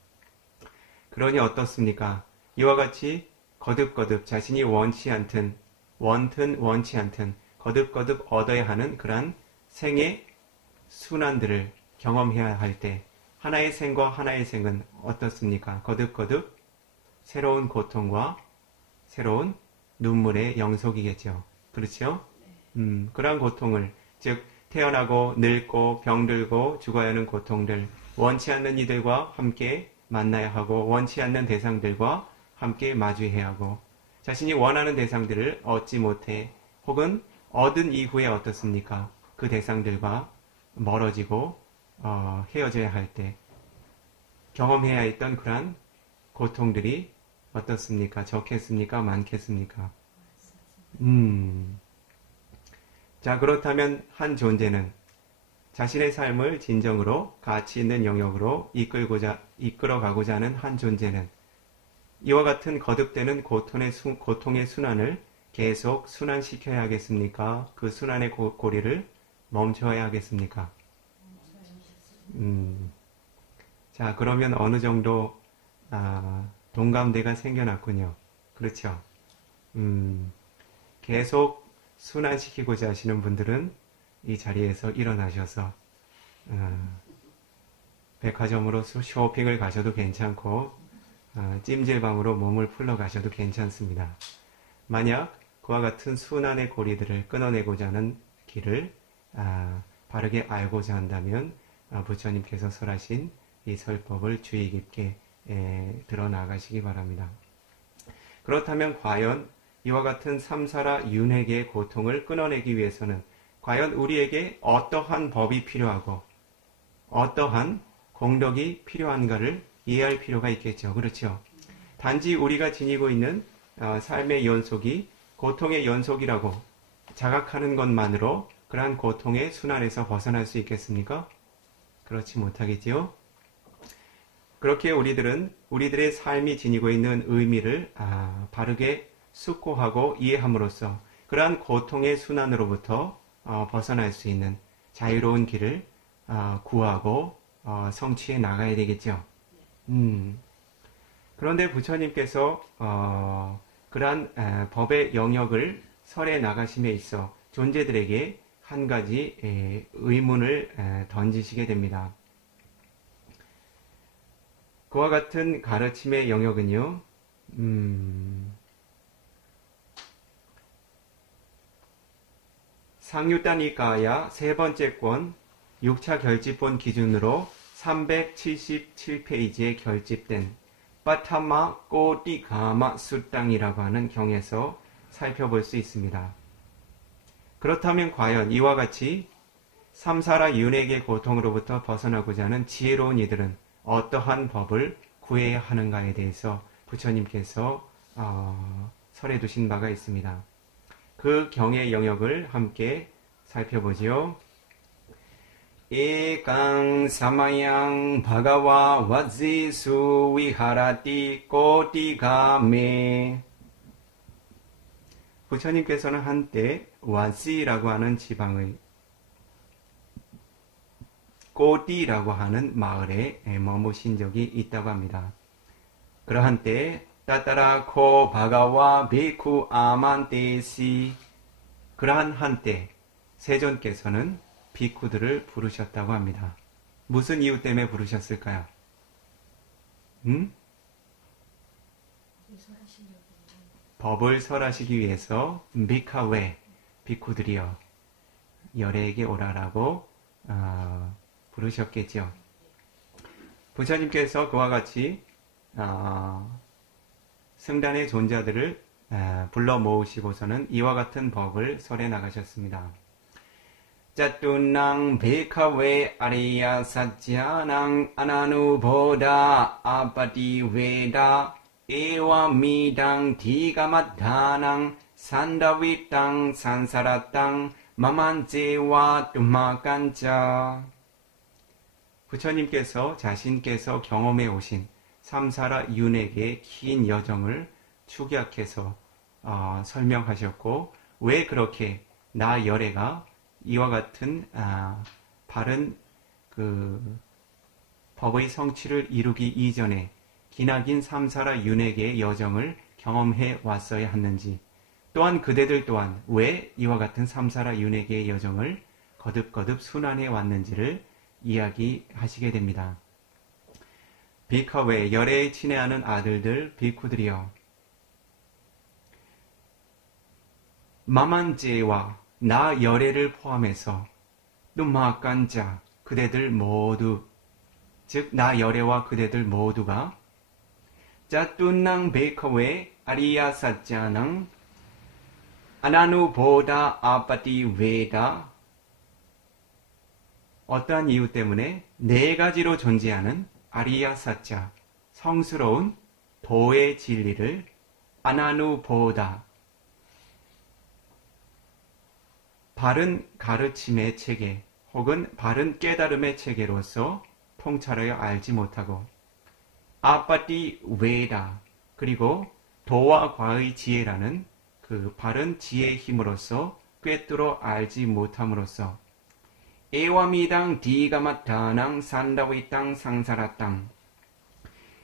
그러니 어떻습니까? 이와 같이 거듭거듭 자신이 원치 않든 원든 원치 않든 거듭거듭 얻어야 하는 그러한 생의 순환들을 경험해야 할 때 하나의 생과 하나의 생은 어떻습니까? 거듭거듭 새로운 고통과 새로운 눈물의 영속이겠죠. 그렇죠? 그러한 고통을, 즉 태어나고 늙고 병들고 죽어야 하는 고통들, 원치 않는 이들과 함께 만나야 하고 원치 않는 대상들과 함께 마주해야 하고 자신이 원하는 대상들을 얻지 못해 혹은 얻은 이후에 어떻습니까? 그 대상들과 멀어지고 헤어져야 할 때 경험해야 했던 그러한 고통들이 어떻습니까? 적겠습니까? 많겠습니까? 자, 그렇다면 한 존재는 자신의 삶을 진정으로 가치 있는 영역으로 이끌어가고자 하는 한 존재는 이와 같은 거듭되는 고통의 순환을 계속 순환시켜야 하겠습니까? 그 순환의 고리를 멈춰야 하겠습니까? 자, 그러면 어느 정도 동감대가 생겨났군요. 그렇죠? 계속 순환시키고자 하시는 분들은 이 자리에서 일어나셔서 백화점으로 쇼핑을 가셔도 괜찮고 찜질방으로 몸을 풀러 가셔도 괜찮습니다. 만약 그와 같은 순환의 고리들을 끊어내고자 하는 길을 바르게 알고자 한다면 부처님께서 설하신 이 설법을 주의 깊게 들어나가시기 바랍니다. 그렇다면 과연 이와 같은 삼사라 윤회계의 고통을 끊어내기 위해서는 과연 우리에게 어떠한 법이 필요하고 어떠한 공덕이 필요한가를 이해할 필요가 있겠죠. 그렇죠? 단지 우리가 지니고 있는 삶의 연속이 고통의 연속이라고 자각하는 것만으로 그러한 고통의 순환에서 벗어날 수 있겠습니까? 그렇지 못하겠지요. 그렇게 우리들은 우리들의 삶이 지니고 있는 의미를 바르게 숙고하고 이해함으로써 그러한 고통의 순환으로부터 벗어날 수 있는 자유로운 길을 구하고 성취해 나가야 되겠죠. 그런데 부처님께서 그러한 법의 영역을 설해 나가심에 있어 존재들에게 한 가지 의문을 던지시게 됩니다. 그와 같은 가르침의 영역은요, 상유따니까야 세 번째 권 6차 결집본 기준으로 377페이지에 결집된 빠타마 꼬띠가마 수땅이라고 하는 경에서 살펴볼 수 있습니다. 그렇다면 과연 이와 같이 삼사라 윤회계 고통으로부터 벗어나고자 하는 지혜로운 이들은 어떠한 법을 구해야 하는가에 대해서 부처님께서 설해 두신 바가 있습니다. 그 경의 영역을 함께 살펴보지요. 에강 사마양 바가와 와지수 위하라티 꼬띠가메. 부처님께서는 한때 와지라고 하는 지방의 꼬띠라고 하는 마을에 머무신 적이 있다고 합니다. 그러한 때 따따라코 바가와 베쿠 아만테시, 그러한 한때 세존께서는 비쿠들을 부르셨다고 합니다. 무슨 이유 때문에 부르셨을까요? 법을 설하시기 위해서 비카웨, 비쿠들이여 열애에게 오라라고 부르셨겠죠. 부처님께서 그와 같이 승단의 존자들을 불러 모으시고서는 이와 같은 법을 설해 나가셨습니다. 짜뚜낭 베카웨 아리야 사짜낭 아나누보다 아파티웨다 에와미당 디가마다낭 산다위땅 산사라땅 마만제와 뚜마간자. 부처님께서 자신께서 경험해 오신 삼사라 윤회계의 긴 여정을 축약해서 설명하셨고, 왜 그렇게 나 열애가 이와 같은 바른 그 법의 성취를 이루기 이전에 기나긴 삼사라 윤회계의 여정을 경험해 왔어야 했는지, 또한 그대들 또한 왜 이와 같은 삼사라 윤회계의 여정을 거듭거듭 순환해 왔는지를 이야기하시게 됩니다. 비커웨 열애에 친애하는 아들들 비쿠들이여, 마만제와 나 열애를 포함해서 또 마간자 그대들 모두, 즉 나 열애와 그대들 모두가 짜뚜낭 베이커웨 아리야 사짜낭 아나누보다 아파티 웨다, 어떠한 이유 때문에 네 가지로 존재하는 아리야 사짜 성스러운 도의 진리를 아나누보다 바른 가르침의 체계 혹은 바른 깨달음의 체계로서 통찰하여 알지 못하고, 아파티 웨다 그리고 도와 과의 지혜라는 그 바른 지혜의 힘으로써 꿰뚫어 알지 못함으로써 에와미당 디가마타낭 산다위땅 상사라땅,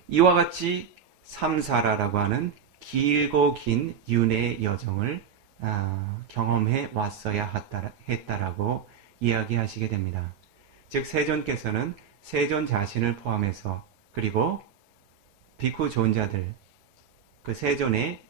이와 같이 삼사라라고 하는 길고 긴 윤회의 여정을 경험해 왔어야 했다라고 이야기하시게 됩니다. 즉 세존께서는 세존 자신을 포함해서 그리고 비쿠 존자들, 그 세존의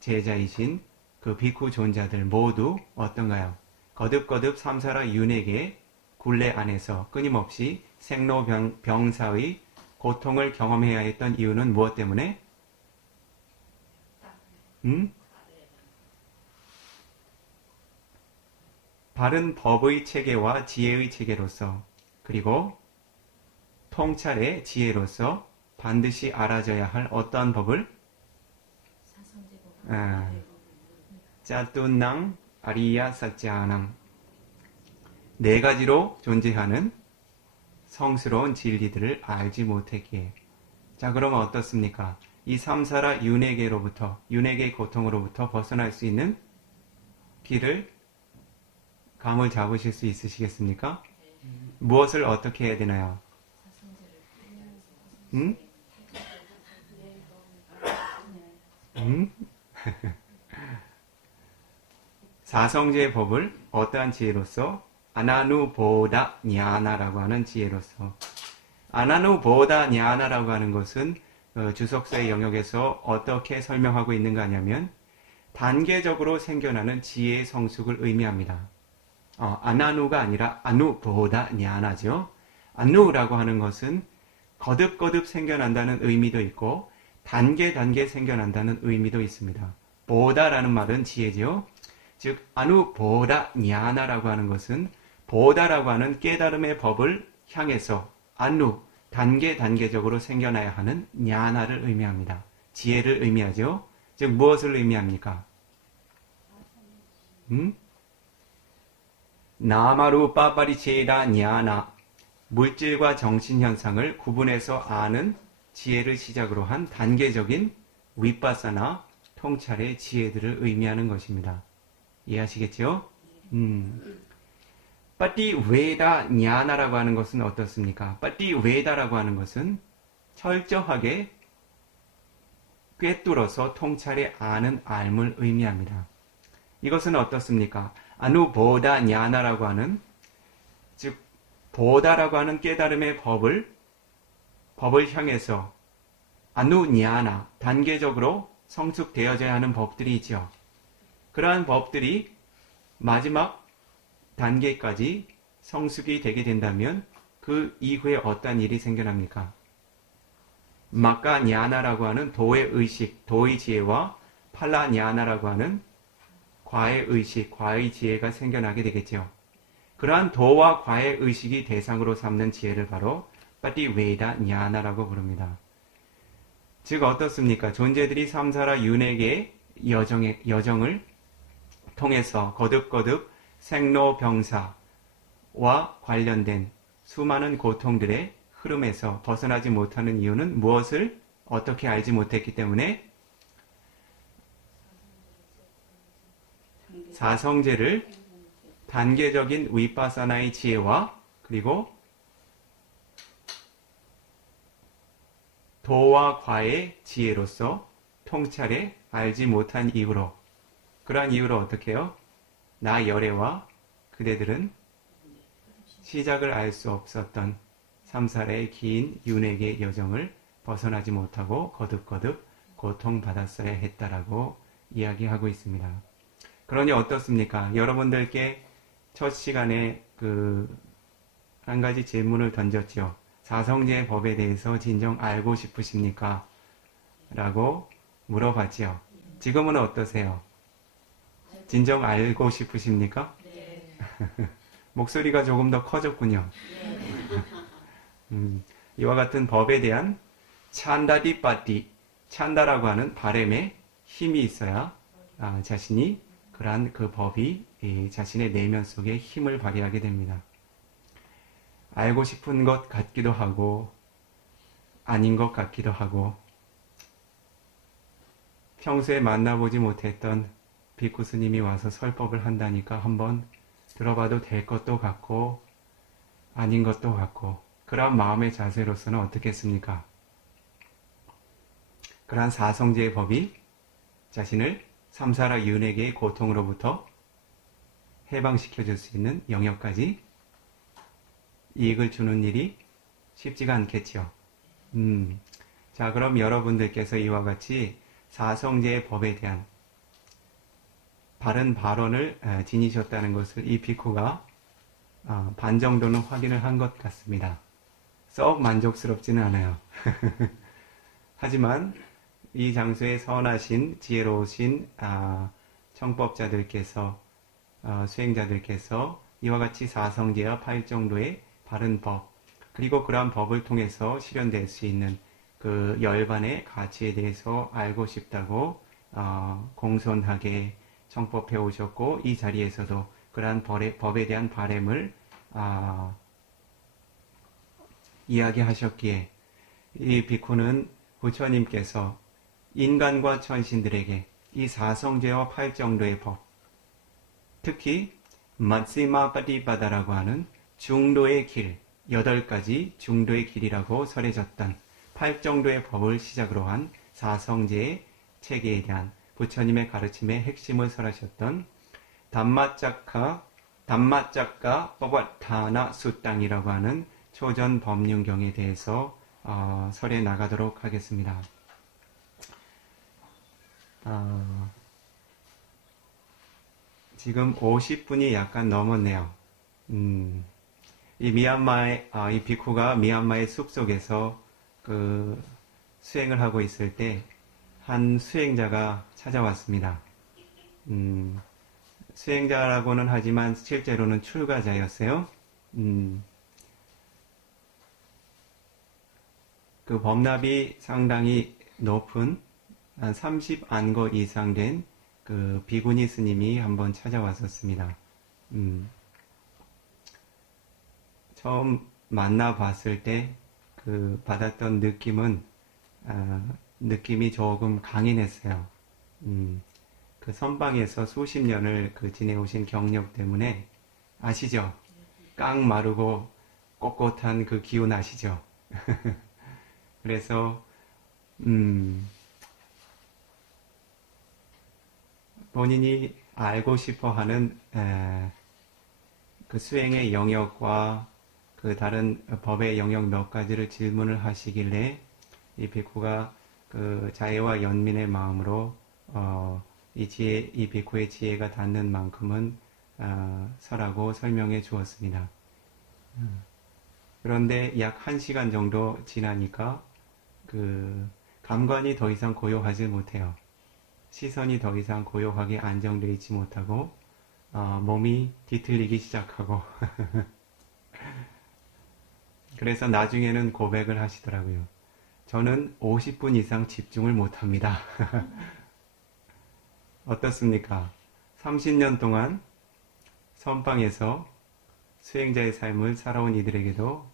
제자이신 그 비쿠 존자들 모두 어떤가요? 거듭거듭 삼사라 윤회계 굴레 안에서 끊임없이 생로병사의 고통을 경험해야 했던 이유는 무엇 때문에? 바른 법의 체계와 지혜의 체계로서 그리고 통찰의 지혜로서 반드시 알아져야 할 어떠한 법을? 짜뚜낭 아리야 사짜낭, 네 가지로 존재하는 성스러운 진리들을 알지 못했기에. 자, 그러면 어떻습니까? 이 삼사라 윤회계로부터, 윤회계의 고통으로부터 벗어날 수 있는 길을 감을 잡으실 수 있으시겠습니까? 무엇을 어떻게 해야 되나요? 사성제의 법을 어떠한 지혜로서? 아나누보다 냐나라고 하는 지혜로서. 아나누보다 냐나라고 하는 것은 주석서의 영역에서 어떻게 설명하고 있는가 하냐면 단계적으로 생겨나는 지혜의 성숙을 의미합니다. 아나누가 아니라 아누보다 냐나죠. 아누라고 하는 것은 거듭거듭 생겨난다는 의미도 있고 단계 생겨난다는 의미도 있습니다. 보다라는 말은 지혜죠. 즉 아누보다 냐나라고 하는 것은 보다라고 하는 깨달음의 법을 향해서 아누 단계적으로 생겨나야 하는 냐나를 의미합니다. 지혜를 의미하죠. 즉 무엇을 의미합니까? 나마루 빠빠리체이다 냐나, 물질과 정신현상을 구분해서 아는 지혜를 시작으로 한 단계적인 윗바사나 통찰의 지혜들을 의미하는 것입니다. 이해하시겠죠? 빠띠웨다 냐나라고 하는 것은 어떻습니까? 빠띠웨다라고 하는 것은 철저하게 꿰뚫어서 통찰에 아는 알물 의미합니다. 이것은 어떻습니까? 아누보다 냐나라고 하는, 즉 보다라고 하는 깨달음의 법을 향해서 아누냐나 단계적으로 성숙되어져야 하는 법들이 있죠. 그러한 법들이 마지막 단계까지 성숙이 되게 된다면 그 이후에 어떤 일이 생겨납니까? 마카냐나라고 하는 도의 의식, 도의 지혜와 팔라냐나라고 하는 과의 의식, 과의 지혜가 생겨나게 되겠죠. 그러한 도와 과의 의식이 대상으로 삼는 지혜를 바로 빠띠웨다 냐나라고 부릅니다. 즉 어떻습니까? 존재들이 삼사라 윤회계의 여정을 통해서 거듭거듭 생로병사와 관련된 수많은 고통들의 흐름에서 벗어나지 못하는 이유는 무엇을 어떻게 알지 못했기 때문에? 사성제를 단계적인 위파사나의 지혜와 그리고 도와 과의 지혜로서 통찰에 알지 못한 이유로 그러한 이유로 어떻게 해요? 나 열애와 그대들은 시작을 알 수 없었던 3살의 긴 윤회의 여정을 벗어나지 못하고 거듭거듭 고통받았어야 했다라고 이야기하고 있습니다. 그러니 어떻습니까? 여러분들께 첫 시간에 한 가지 질문을 던졌죠. 사성제의 법에 대해서 진정 알고 싶으십니까? 라고 물어봤지요. 지금은 어떠세요? 진정 알고 싶으십니까? 네. 목소리가 조금 더 커졌군요. 이와 같은 법에 대한 찬다디빠띠, 찬다라고 하는 바램에 힘이 있어야 자신이 그러한 그 법이 자신의 내면 속에 힘을 발휘하게 됩니다. 알고 싶은 것 같기도 하고 아닌 것 같기도 하고 평소에 만나보지 못했던 비쿠 스님이 와서 설법을 한다니까 한번 들어봐도 될 것도 같고 아닌 것도 같고 그러한 마음의 자세로서는 어떻겠습니까? 그러한 사성제의 법이 자신을 삼사라 윤회계의 고통으로부터 해방시켜 줄 수 있는 영역까지 이익을 주는 일이 쉽지가 않겠죠. 자, 그럼 여러분들께서 이와 같이 사성제의 법에 대한 바른 발언을 지니셨다는 것을 이 비쿠가 반 정도는 확인을 한 것 같습니다. 썩 만족스럽지는 않아요. 하지만 이 장소에 선하신 지혜로우신 청법자들께서 수행자들께서 이와 같이 사성제와 8정도의 바른 법 그리고 그러한 법을 통해서 실현될 수 있는 그 열반의 가치에 대해서 알고 싶다고 공손하게 청법해 오셨고 이 자리에서도 그러한 법에 대한 바램을 이야기하셨기에 이 비쿠는 부처님께서 인간과 천신들에게 이 사성제와 8정도의 법 특히 마시마 빠디바다라고 하는 중도의 길 8가지 중도의 길이라고 설해졌던 8정도의 법을 시작으로 한 사성제의 체계에 대한 부처님의 가르침의 핵심을 설하셨던 담마짝가 빠바타나 수땅이라고 하는 초전 법륜경에 대해서 설해 나가도록 하겠습니다. 지금 50분이 약간 넘었네요. 이 미얀마의 이 비쿠가 미얀마의 숲속에서 수행을 하고 있을 때 한 수행자가 찾아왔습니다. 수행자라고는 하지만 실제로는 출가자였어요. 그 법납이 상당히 높은 한 30안거 이상 된 그 비구니 스님이 한번 찾아왔었습니다. 처음 만나봤을 때 그 받았던 느낌은 느낌이 조금 강인했어요. 그 선방에서 수십 년을 지내오신 경력 때문에 아시죠? 깡 마르고 꼿꼿한 그 기운 아시죠? 그래서 본인이 알고 싶어하는 그 수행의 영역과 그 다른 법의 영역 몇 가지를 질문을 하시길래 이 비쿠가 그 자애와 연민의 마음으로 이 비쿠의 지혜가 닿는 만큼은 설하고 설명해 주었습니다. 그런데 약 1시간 정도 지나니까 그 감관이 더 이상 고요하지 못해요. 시선이 더 이상 고요하게 안정되어 있지 못하고 몸이 뒤틀리기 시작하고 그래서 나중에는 고백을 하시더라고요. 저는 50분 이상 집중을 못합니다. 어떻습니까? 30년 동안 선방에서 수행자의 삶을 살아온 이들에게도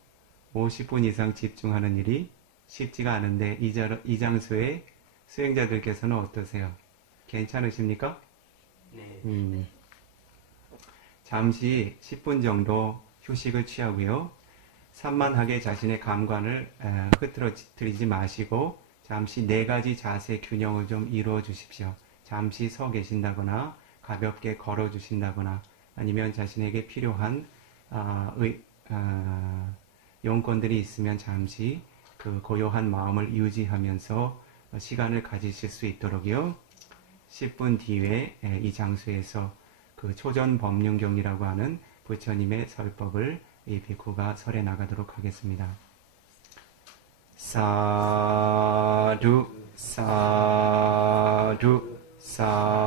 50분 이상 집중하는 일이 쉽지가 않은데 이 장소에 수행자들께서는 어떠세요? 괜찮으십니까? 네. 잠시 10분 정도 휴식을 취하고요. 산만하게 자신의 감관을 흐트러뜨리지 마시고 잠시 4가지 자세 균형을 좀 이루어 주십시오. 잠시 서 계신다거나 가볍게 걸어주신다거나 아니면 자신에게 필요한 용건들이 있으면 잠시 그 고요한 마음을 유지하면서 시간을 가지실 수 있도록요. 10분 뒤에 이 장소에서 그 초전 법륜경이라고 하는 부처님의 설법을 이 비쿠가 설해 나가도록 하겠습니다. 사두 사두 사